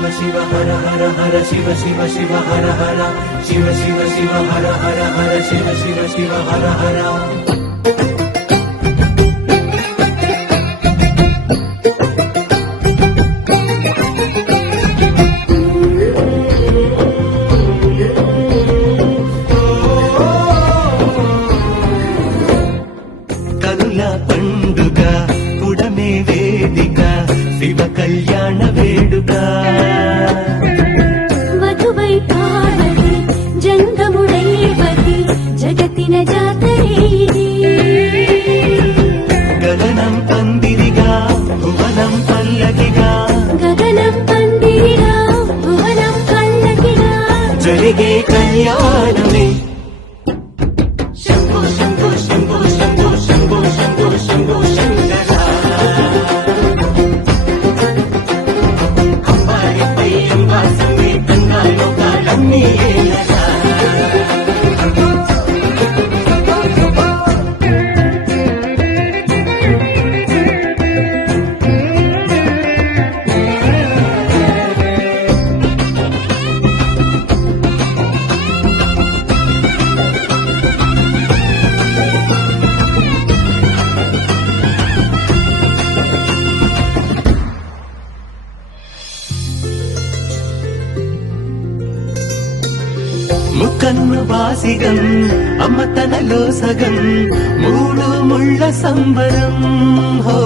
శివ శివ హర హర హర శివ శివ శివ హర హర శివ శివ శివ హర హర హర శివ శివ శివ హర హర. కనుల పండుగ కుడమే వేదిక శివ కళ్యాణ వేడుక మధువై పార్వతి జంగముడైవతి జగతిన జాతరేది గగనం పందిరిగా భువనం పల్లకిగా గగనం పందిరిగా భువనం పల్లకిగా జరిగే కళ్యాణమే శంభో శంభో శంభో శంభో శంభో శంభో శంభో శంకర అంబారిపై అంబాసమే గంగా లోకాలన్నీ ఏలరా. ముక్కన్ను బాసిగం అమ్మ తనలో సగం మూడు ముళ్ళ సంబరం హో